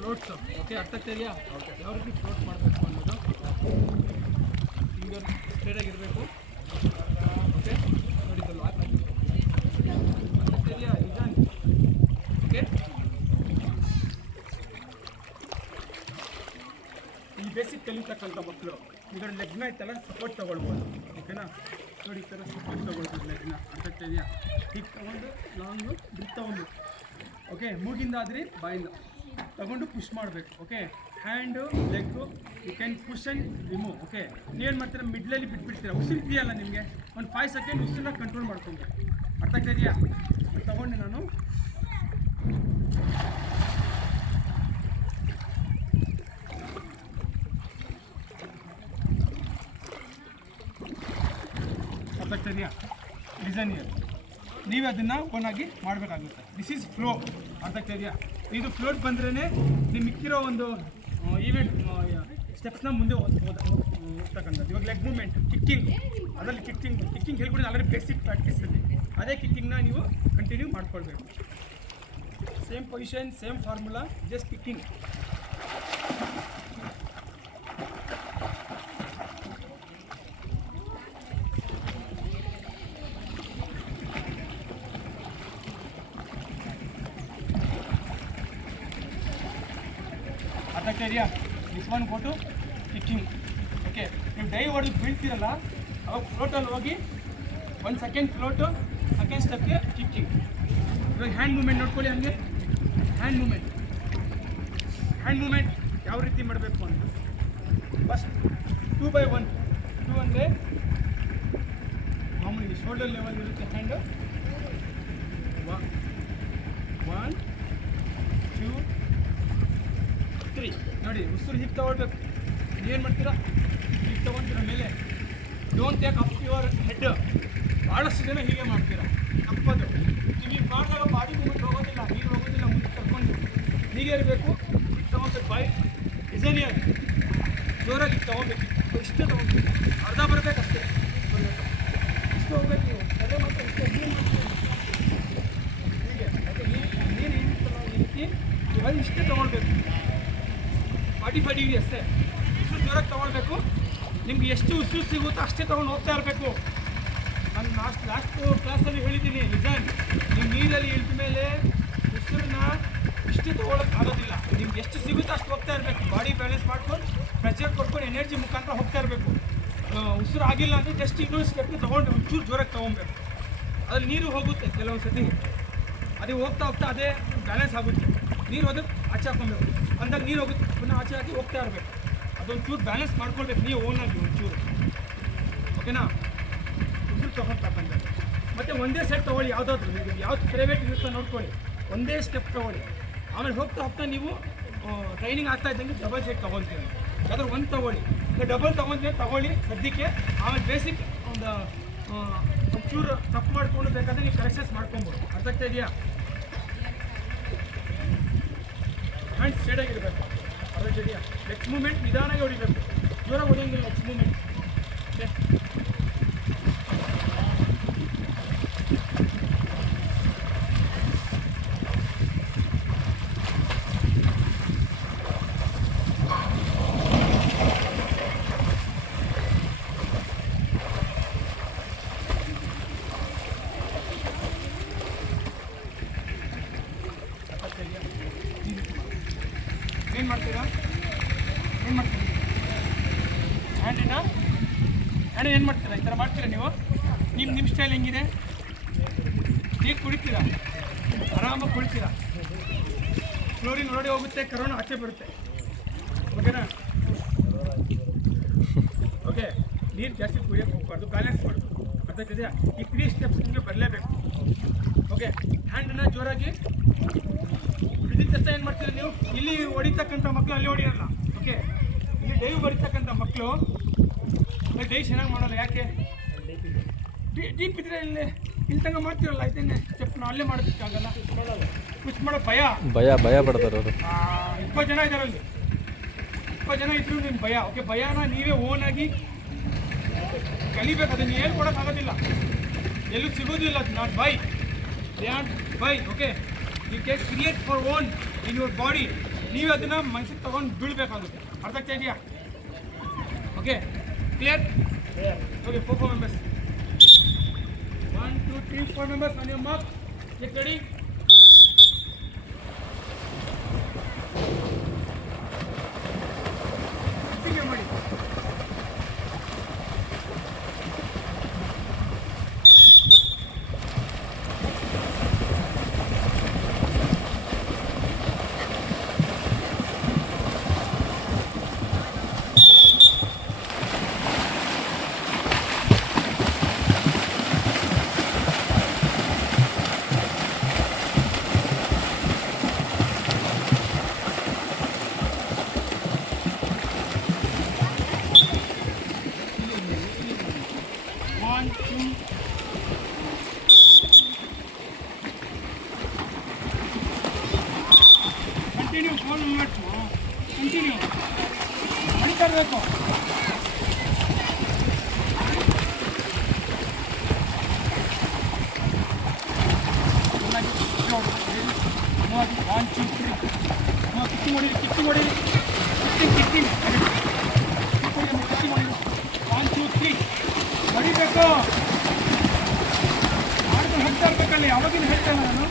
ಫ್ಲೋಟ್ಸು. Okay, ಅರ್ಥ ಆಗ್ತಿದೆಯಾ? ಯಾವ ರೀತಿ ಫ್ಲೋಟ್ ಮಾಡಬೇಕು ಅನ್ನೋದು. ಫಿಂಗರ್ ಸ್ಟ್ರೇಟಾಗಿರಬೇಕು. ಓಕೆ, ನೋಡಿ ಇದು ಲಾಕ್ ಆಗಬೇಕು. ಅರ್ಥ ಆಗ್ತಿದೆಯಾ? ನಿಧಾನ. ಓಕೆ, ಈ ಬೇಸಿಕ್ ಕಲಿತಕ್ಕಂಥ ಮಕ್ಕಳು ಈಗ ಲೆಗ್ನ ಇತ್ತಲ್ಲ ಸಪೋರ್ಟ್ ತೊಗೊಳ್ಬೋದು. ಓಕೆನಾ? ನೋಡಿ ಈ ಥರ ಸಪೋರ್ಟ್ ತೊಗೊಳ್ಬೋದು ಲೆಗ್ನ. ಅರ್ಥ ಆಗ್ತಿದೆಯಾ? ಹೀಗೆ ತೊಗೊಂಡು ಲಾಂಗು ಡ್ರಿಪ್ ತೊಗೊಂಡು, ಓಕೆ, ಮೂಗಿಂದ ಆದರೆ ಬಾಯಿಂದ ತಗೊಂಡು ಪುಷ್ ಮಾಡಬೇಕು. Okay, hand leg you can push and remove. Okay, ನೀವೇನು ಮಾಡ್ತೀರಾ, ಮಿಡ್ಲಲ್ಲಿ ಬಿಟ್ಬಿಡ್ತೀರಾ. ಉಸಿರು ಇದೆಯಲ್ಲ ನಿಮಗೆ, ಒಂದು 5 ಸೆಕೆಂಡ್ ಉಸಿರನ್ನ ಕಂಟ್ರೋಲ್ ಮಾಡ್ಕೊಬೇಕು. ಅರ್ಥ ಆಗ್ತಿದೆಯಾ? ತಗೊಂಡು ನಾನು ಅರ್ಥ ಆಗ್ತಿದೆಯಾ? ಡಿಸೈನ್ ಇಯರ್ ನೀವು ಅದನ್ನು ಓನಾಗಿ ಮಾಡಬೇಕಾಗುತ್ತೆ. This is flow. ಅರ್ಥ ಆಗ್ತಿದೆಯಾ? ಇದು ಫ್ಲೋಟ್ ಬಂದ್ರೇ ನೀವು ಮಿಕ್ಕಿರೋ ಒಂದು ಈವೆಂಟ್ ಸ್ಟೆಪ್ಸ್ನ ಮುಂದೆ ಹೋಗ್ತಕ್ಕಂಥದ್ದು. ಇವಾಗ ಲೆಗ್ ಮೂವ್ಮೆಂಟ್, ಕಿಕ್ಕಿಂಗ್, ಅದರಲ್ಲಿ ಕಿಕ್ಕಿಂಗ್ ಹೇಳ್ಬಿಟ್ಟು ಆಲ್ರೆಡಿ ಬೇಸಿಕ್ ಪ್ರಾಕ್ಟೀಸಲ್ಲಿ ಅದೇ ಕಿಕ್ಕಿಂಗ್ನ ನೀವು ಕಂಟಿನ್ಯೂ ಮಾಡ್ಕೊಳ್ಬೇಕು. Same position, same formula, just kicking. ಅರ್ಥ ಇದೆಯಾ? This one go to kicking. Okay, ನೀವು ಡೈ ಹೊಡೆದು ಬೀಳ್ತೀರಲ್ಲ ಅವಾಗ ಫ್ಲೋಟಲ್ಲಿ ಹೋಗಿ 1 ಸೆಕೆಂಡ್ ಫ್ಲೋಟು, ಸೆಕೆಂಡ್ ಸ್ಟೆಪ್ಗೆ ಕಿಕ್ಕಿಂಗ್. ಇವಾಗ ಹ್ಯಾಂಡ್ ಮೂಮೆಂಟ್ ನೋಡ್ಕೊಳ್ಳಿ. ಹಂಗೆ ಹ್ಯಾಂಡ್ ಮೂಮೆಂಟ್ ಯಾವ ರೀತಿ ಮಾಡಬೇಕು ಅಂತ. ಫಸ್ಟ್ 2/1. 2 ಅಂದರೆ ಮಾಮೂಲಿ ಶೋಲ್ಡರ್ ಲೆವೆಲ್ ಇರುತ್ತೆ ಹ್ಯಾಂಡು. 1 2 3. ನೋಡಿ, ಉಸಿರು ಹೀಗೆ ತಗೊಳ್ಬೇಕು. ಏನು ಮಾಡ್ತೀರಾ, ಹೀಗೆ ತೊಗೊತೀರ ಮೇಲೆ. Don't take up your head. ಭಾಳಷ್ಟು ಜನ ಹೀಗೆ ಮಾಡ್ತೀರಾ, ತಪ್ಪದು. ನೀವು ಈಗ ಮಾಡಿದಾಗ ಬಾಡಿ ಮೂಮೆಂಟ್ ಹೋಗೋದಿಲ್ಲ, ನೀರು ಹೋಗೋದಿಲ್ಲ, ಮುಂದೆ ಕರ್ಕೊಂಡು ಹೀಗೆ ಇರಬೇಕು. ಹೀಗೆ ತೊಗೊಬೇಕು. ಬಾಯಿ ಡಿಸೈನಿಯರ್ ಜೋರಾಗಿ ತೊಗೊಬೇಕು. ಇಷ್ಟೇ ತೊಗೊಬೇಕು, ಅರ್ಧ ಬರಬೇಕಷ್ಟೇ. ಇಷ್ಟು ಹೋಗ್ಬೇಕು ನೀವು. ಅದೇ ಮಾತ್ರ ಇಷ್ಟೇ. ಏನು ಮಾಡ್ತೀವಿ ಹೀಗೆ. ಯಾಕೆ ನೀರು ಇರುತ್ತಲ್ಲ ಈ ರೀತಿ, ಇವಾಗ ಇಷ್ಟೇ ತೊಗೊಳ್ಬೇಕು. 45 ಡಿಗ್ರಿ ಅಷ್ಟೇ. ಉಸಿರು ಜೋರಾಗಿ ತೊಗೊಳ್ಬೇಕು. ನಿಮ್ಗೆ ಎಷ್ಟು ಉಸಿರು ಸಿಗುತ್ತೋ ಅಷ್ಟೇ ತೊಗೊಂಡು ಹೋಗ್ತಾ ಇರಬೇಕು. ನಾನು ಲಾಸ್ಟ್ ಕ್ಲಾಸಲ್ಲಿ ಹೇಳಿದ್ದೀನಿ, ಡಿಸೈನ್ ನೀವು ನೀರಲ್ಲಿ ಇಳಿದ ಮೇಲೆ ಉಸಿರನ್ನ ಇಷ್ಟೇ ತೊಗೊಳಕ್ಕಾಗೋದಿಲ್ಲ. ನಿಮ್ಗೆ ಎಷ್ಟು ಸಿಗುತ್ತೋ ಅಷ್ಟು ಹೋಗ್ತಾ ಇರಬೇಕು. ಬಾಡಿ ಬ್ಯಾಲೆನ್ಸ್ ಮಾಡ್ಕೊಂಡು ಪ್ರೆಷರ್ ಕೊಟ್ಕೊಂಡು ಎನರ್ಜಿ ಮುಖಾಂತರ ಹೋಗ್ತಾ ಇರಬೇಕು. ಉಸಿರು ಆಗಿಲ್ಲ ಅಂದರೆ ಜಸ್ಟ್ ಇನ್ನೊಂದು ಸ್ಟೆಪ್ನ ತೊಗೊಂಡು ಒಂಚೂರು ಜೋರಾಗಿ ತೊಗೊಬೇಕು. ಅದ್ರಲ್ಲಿ ನೀರು ಹೋಗುತ್ತೆ ಕೆಲವೊಂದು ಸತಿ. ಅದೇ ಹೋಗ್ತಾ ಅದೇ ಬ್ಯಾಲೆನ್ಸ್ ಆಗುತ್ತೆ. ನೀರು ಹೋದಕ್ಕೆ ಆಚೆ ಹಾಕೊಬೇಕು. ಅಂದಾಗ ನೀರು ಹೋಗುತ್ತೆ, ಪುನಃ ಆಚೆ ಹಾಕಿ ಹೋಗ್ತಾ ಇರಬೇಕು. ಅದೊಂದು ಚೂರು ಬ್ಯಾಲೆನ್ಸ್ ಮಾಡ್ಕೊಳ್ಬೇಕು ನೀವು ಓನಾಗಿ ಒಂಚೂರು. ಓಕೆನಾ? ಉಸಿರು ತೊಗೊಂಡು ಮತ್ತು ಒಂದೇ ಸೆಟ್ ತೊಗೊಳ್ಳಿ. ಯಾವುದಾದ್ರು ನೀವು ಯಾವ್ದು ಪ್ರೈವೇಟ್ ಇರುತ್ತೋ ನೋಡ್ಕೊಳ್ಳಿ. ಒಂದೇ ಸ್ಟೆಪ್ ತೊಗೊಳ್ಳಿ. ಆಮೇಲೆ ಹೋಗ್ತಾ ನೀವು ಟ್ರೈನಿಂಗ್ ಆಗ್ತಾ ಇದ್ದಂಗೆ ಡಬಲ್ ಸೆಟ್ ತೊಗೊಳ್ತೀವಿ. ಯಾವ್ದಾದ್ರು ಒಂದು ತೊಗೊಳ್ಳಿ, ಡಬಲ್ ತೊಗೊಳ್ಳಿ ಸದ್ಯಕ್ಕೆ. ಆಮೇಲೆ ಬೇಸಿಕ್ ಒಂಚೂರು ತಪ್ಪು ಮಾಡ್ಕೊಂಡು ಬೇಕಾದರೆ ನೀವು ಕರೆಕ್ಷನ್ಸ್ ಮಾಡ್ಕೊಬೋದು. ಅರ್ಥ ಆಗ್ತಾ ಇದೆಯಾ? ಹ್ಯಾಂಡ್ ಸ್ಟ್ರೇಟಾಗಿರಬೇಕು. ಅರ್ಥ ಇದೆಯಾ? ಲೆಗ್ಸ್ ಮೂಮೆಂಟ್ ನಿಧಾನಾಗಿ ಹೊಡಿಬೇಕು, ಜೋರಾಗಿ ಹೊಡೆಯಂಗಿಲ್ಲ. Legs moment okay. ಏನು ಮಾಡ್ತೀರಾ ಹ್ಯಾಂಡ್ ಏನು ಮಾಡ್ತೀರಾ? ಈ ಥರ ಮಾಡ್ತೀರಾ ನೀವು. ನಿಮ್ಮ ಸ್ಟೈಲ್ ಹೆಂಗಿದೆ? ಈಗ ಕುಡಿತೀರಾ, ಆರಾಮಾಗಿ ಕುಡಿತೀರಾ. ಫ್ಲೋರಿನ್ ಹೊರಡೆ ಹೋಗುತ್ತೆ, ಕರೋನಾ ಆಚೆ ಬರುತ್ತೆ. ಓಕೆನಾ? ಓಕೆ, ನೀರು ಜಾಸ್ತಿ ಕುಡಿಯೋಕ್ಕೆ ಹೋಗ್ಬಾರ್ದು, ಬ್ಯಾಲೆನ್ಸ್ ಮಾಡಬೇಕು. ಅರ್ಥಕ್ಕಿದೆಯಾ? ಈ 3 ಸ್ಟೆಪ್ಸ್ ನಿಮಗೆ ಬರಲೇಬೇಕು. ಓಕೆ, ಹ್ಯಾಂಡನ್ನ ಜೋರಾಗಿ ಇದಿದ ತಕ್ಷಣ ಏನು ಮಾಡ್ತೀರಾ ನೀವು? ಇಲ್ಲಿ ಹೊಡಿತಕ್ಕಂಥ ಮಕ್ಕಳು ಅಲ್ಲಿ ಹೊಡಿಯಲ್ಲ. ಓಕೆ, ಇಲ್ಲಿ ಡೈವ್ ಬಡಿತಕ್ಕಂಥ ಮಕ್ಕಳು ಡೈ ಚೆನ್ನಾಗಿ ಮಾಡಲ್ಲ. ಯಾಕೆ? ಡೀಪ್ ಇದ್ರೆ ಇಲ್ಲಿ ತನಕ ಮಾಡ್ತಿರಲ್ಲ, ಇದನ್ನೇ ಸ್ಟೆಪ್ನ ಅಲ್ಲೇ ಮಾಡೋದಕ್ಕಾಗಲ್ಲ. ಪುಷ್ ಮಾಡೋ ಭಯ ಪಡ್ತಾರೆ ಅವರು. 20 ಜನ ಇದ್ದಾರೆ ಅಲ್ಲಿ. 20 ಜನ ಇದ್ರು ನಿಮ್ಮ ಭಯ. ಓಕೆ, ಭಯನ ನೀವೇ ಓನಾಗಿ ಕಲಿಬೇಕು. ಅದನ್ನು ಹೇಳ್ಕೊಡೋಕ್ಕಾಗೋದಿಲ್ಲ, ಎಲ್ಲೂ ಸಿಗೋದಿಲ್ಲ. ಅದು not by. Okay, you can create for own in your body. ನೀವು ಅದನ್ನು ಮನಸ್ಸಿಗೆ ತೊಗೊಂಡು ಬೀಳಬೇಕಾಗುತ್ತೆ. ಅರ್ಥ ಆಗ್ತಾ ಇದೆಯಾ? Okay, clear? Okay, 4 members. 1 2 3 4 members on your mark. Get ready. ಹೀಗೆ ಮಾಡಿ. ಕಂಟಿನ್ಯೂ, 4 ಮಿನಿಟ್ಸು ಕಂಟಿನ್ಯೂ ಮಡಿತಾ ಇರಬೇಕು. ನೋಡಿ, 1 2 3 ಕಿಟ್ಟಿ ಹೊಡೀರಿ, ಕಿಟ್ಟಿ ಹೊಡೀರಿ, ಕಿಟ್ಟಿ 1 2 3 ಹೊಡಿಬೇಕು. ಮಾಡ್ಕೊಂಡು ಹೋಗ್ತಾ ಇರ್ಬೇಕಲ್ಲಿ. ಅವಾಗಿನ ಹೇಳ್ತೇನೆ ನಾನು.